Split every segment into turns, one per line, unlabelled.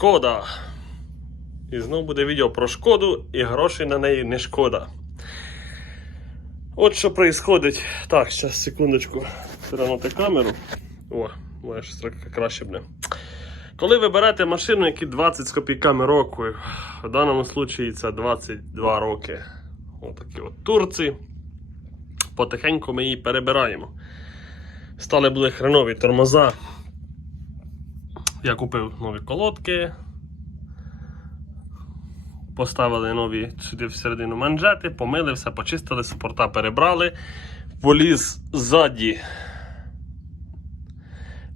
Шкода. І знову буде відео про шкоду і грошей на неї не шкода. От що відбувається. Так, зараз секундочку. Перемотати камеру. О, моя трохи краще буде. Коли ви берете машину, які 20 з копійками року, в даному випадку це 22 роки. Отакі от турці. Потихеньку ми її перебираємо. Стали були хренові тормоза. Я купив нові колодки. Поставили нові сюди всередину манжети, помили все, почистили, супорта перебрали. Поліз ззаді.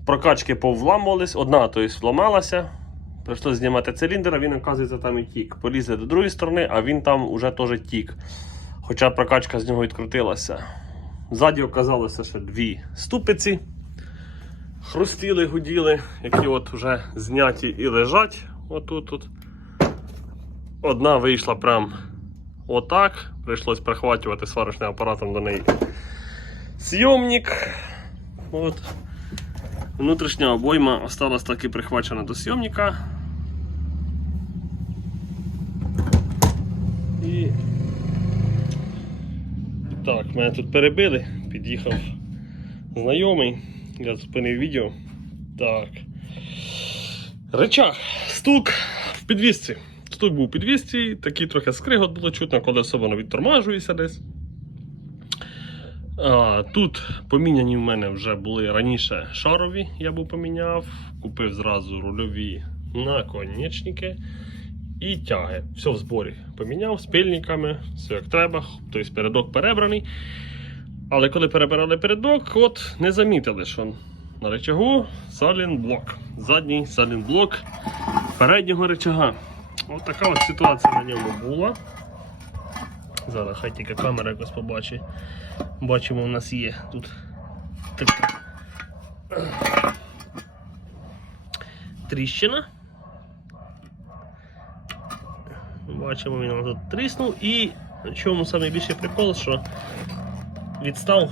Прокачки повламувались, одна то есть, вламалася. Прийшлося знімати циліндр, а він, оказується, там і тік. Полізли до другої сторони, а він там уже теж тік. Хоча прокачка з нього відкрутилася. Ззаді оказалося ще дві ступиці. Хрустіли, гуділи, які от вже зняті і лежать. Отут. -от. Одна вийшла прям отак. Прийшлось прихватувати сварочним апаратом до неї. Сйомник. От. Внутрішня обойма осталась таки прихвачена до сйомника. І так, мене тут перебили, під'їхав знайомий. Я зупинив відео. Так. Речах. Стук в підвісці. Стук був у підвісці, такий трохи скригот було чутно, коли особливо відтормажується десь. А, Тут поміняні в мене вже були раніше шарові, я був поміняв, купив зразу рульові наконечники і тяги. Все в зборі. Поміняв з пильниками, все як треба, тобто передок перебраний. Але коли перебирали передок, от не замітили, що на речагу салінблок. Задній салінблок переднього речага. От така от ситуація на ньому була. Зараз хай тільки камера якось побачить. Бачимо, у нас є тут тріщина. Бачимо, він тут тріснув і в чому найбільший прикол, що відстав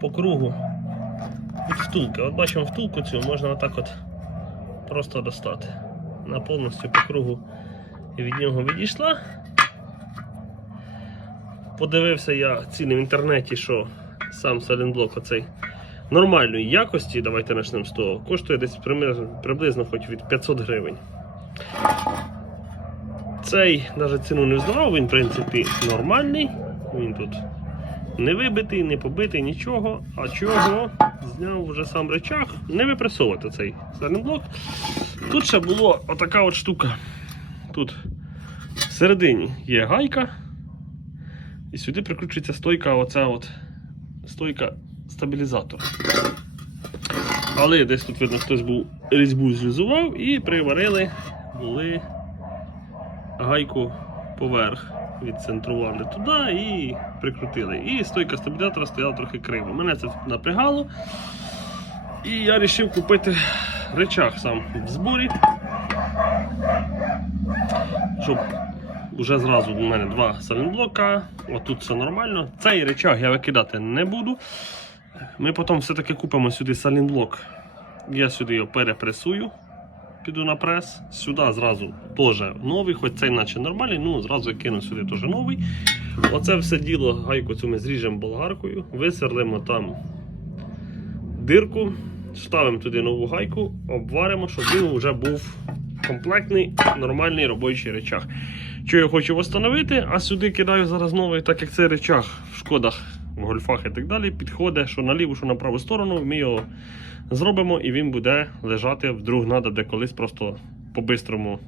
по кругу від втулки. От бачимо втулку цю можна отак от просто достати. На повністю по кругу від нього відійшла. Подивився я ціни в інтернеті, що сам салінблок оцей нормальної якості, давайте почнемо з того, коштує десь приблизно, хоч від 500 гривень. Цей навіть ціну не знав, він в принципі нормальний. Він тут не вибитий, не побитий, нічого. А чого зняв вже сам речах, не випресовувати цей салінблок. Тут ще була отака от штука. Тут всередині є гайка. І сюди прикручується стойка, оця от стойка стабілізатор. Але десь тут видно, хтось був різьбу злізував і приварили були гайку поверх. Відцентрували туди і прикрутили. І стойка стабілізатора стояла трохи криво. Мене це напрягало. І я вирішив купити речах сам в зборі. Щоб Уже зразу у мене два салінблока, отут все нормально. Цей речаг я викидати не буду. Ми потім все-таки купимо сюди салінблок. Я сюди його перепресую, піду на прес. Сюди зразу теж новий, хоч цей наче нормальний, ну зразу я кину сюди теж новий. Оце все діло, гайку цю ми зріжемо болгаркою, висверлимо там дирку, ставимо туди нову гайку, обваримо, щоб він вже був комплектний, нормальний робочий речах. Що я хочу встановити, а сюди кидаю зараз новий, так як цей речах в шкодах, в гольфах і так далі, підходить, що на ліву, що на праву сторону, ми його зробимо і він буде лежати вдруг треба де колись просто по-бистрому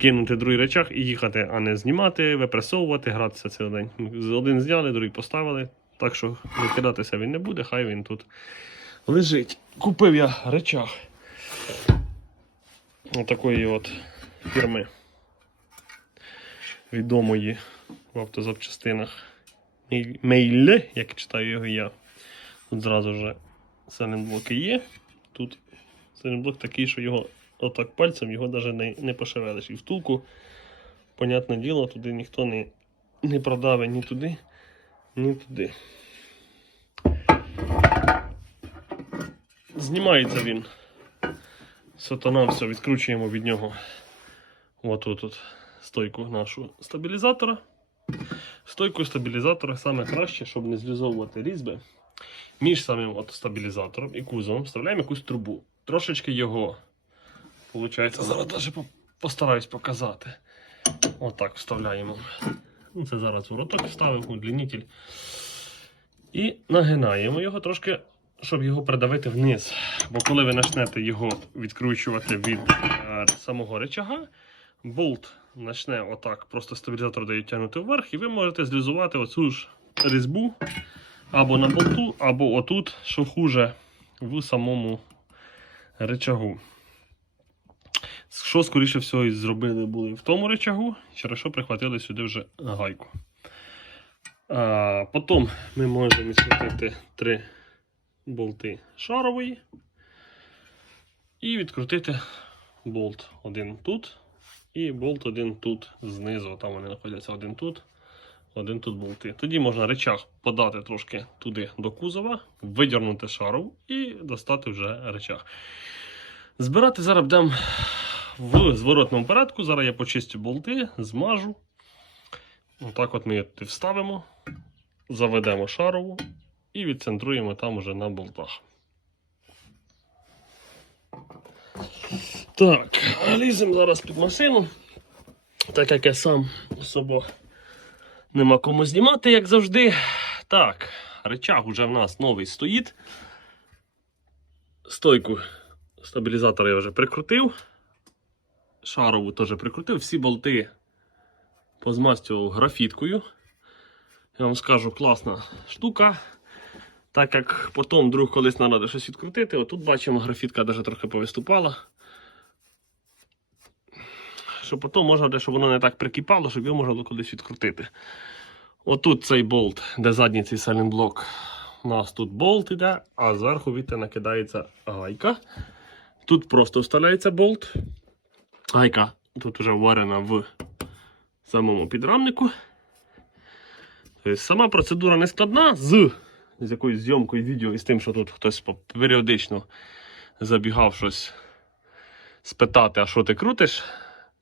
кинути другий речах і їхати, а не знімати, випресовувати, гратися цілий день. Один зняли, другий поставили. Так що викидатися він не буде, хай він тут лежить. Купив я речах. Отакої от фірми відомої в автозапчастинах Мейле, як читаю його я. Тут зразу вже салінблоки є. Тут салінблок такий, що його отак пальцем його навіть не, не пошевелиш. І втулку, понятне діло, туди ніхто не, не продавить ні туди, ні туди. Знімається він. Сатана все, відкручуємо від нього отут от стойку нашу стабілізатора. Стойку стабілізатора саме краще, щоб не злізовувати різьби. Між самим от стабілізатором і кузовом вставляємо якусь трубу. Трошечки його, виходить, зараз навіть постараюсь показати. Отак вставляємо. Ну, Це зараз вороток ставимо, удлінитель. І нагинаємо його трошки, щоб його придавити вниз. Бо коли ви почнете його відкручувати від е, самого речага, болт почне отак, просто стабілізатор дає тягнути вверх, і ви можете злізувати оцю ж різьбу або на болту, або отут, що хуже, в самому речагу. Що, скоріше всього, і зробили були в тому речагу, через що прихватили сюди вже гайку. А, потім ми можемо відкрутити три болти шарової і відкрутити болт один тут і болт один тут знизу. Там вони знаходяться один тут, один тут болти. Тоді можна речах подати трошки туди до кузова, видірнути шаров і достати вже речах. Збирати зараз будемо в зворотному порядку. Зараз я почистю болти, змажу. Отак от ми її вставимо, заведемо шарову і відцентруємо там уже на болтах. Так, ліземо зараз під машину. Так як я сам особо нема кому знімати, як завжди. Так, речаг уже в нас новий стоїть. Стойку стабілізатора я вже прикрутив. Шарову теж прикрутив. Всі болти позмастював графіткою. Я вам скажу, класна штука. Так як потім вдруг колись треба щось відкрутити, отут бачимо, графітка навіть трохи повиступала. Щоб потім можна, щоб воно не так прикипало, щоб його можна було кудись відкрутити. Отут цей болт, де задній цей сайлентблок. У нас тут болт іде, а зверху відти накидається гайка. Тут просто вставляється болт. Гайка тут вже варена в самому підрамнику. Тобто сама процедура не складна з, з якоюсь зйомкою відео і з тим, що тут хтось періодично забігав щось спитати, а що ти крутиш.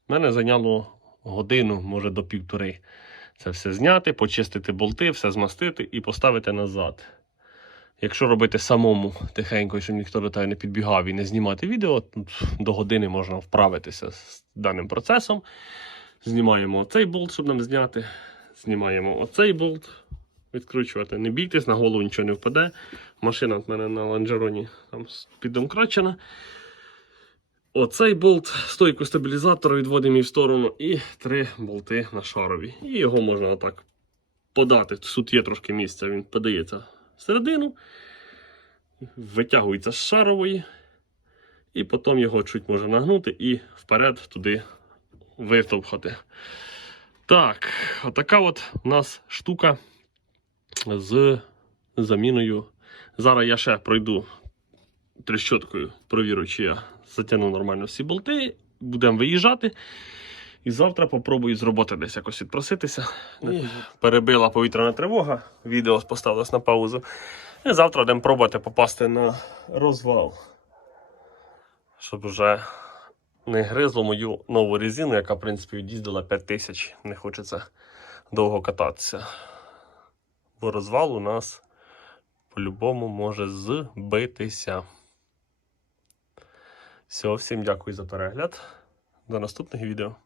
Мене зайняло годину, може до півтори. Це все зняти, почистити болти, все змастити і поставити назад. Якщо робити самому тихенько, щоб ніхто до тебе не підбігав і не знімати відео, до години можна вправитися з даним процесом. Знімаємо оцей болт, щоб нам зняти. Знімаємо оцей болт, відкручувати. Не бійтесь, на голову нічого не впаде. Машина в мене на ланжероні там піддомкрачена. Оцей болт, стойку стабілізатора відводимо в сторону і три болти на шарові. І його можна отак подати. Тут є трошки місця, він подається всередину, витягується з шарової, і потім його чуть можна нагнути і вперед туди витовхати. Так, отака от у нас штука з заміною. Зараз я ще пройду трещоткою, провірю, чи я затягну нормально всі болти. Будемо виїжджати. І завтра попробую з роботи десь якось відпроситися. Перебила повітряна тривога. Відео поставилось на паузу. І завтра будемо пробувати попасти на розвал. Щоб вже не гризло мою нову резину, яка, в принципі, від'їздила 5000. Не хочеться довго кататися. Бо розвал у нас по-любому може збитися. Все, всім дякую за перегляд. До наступних відео.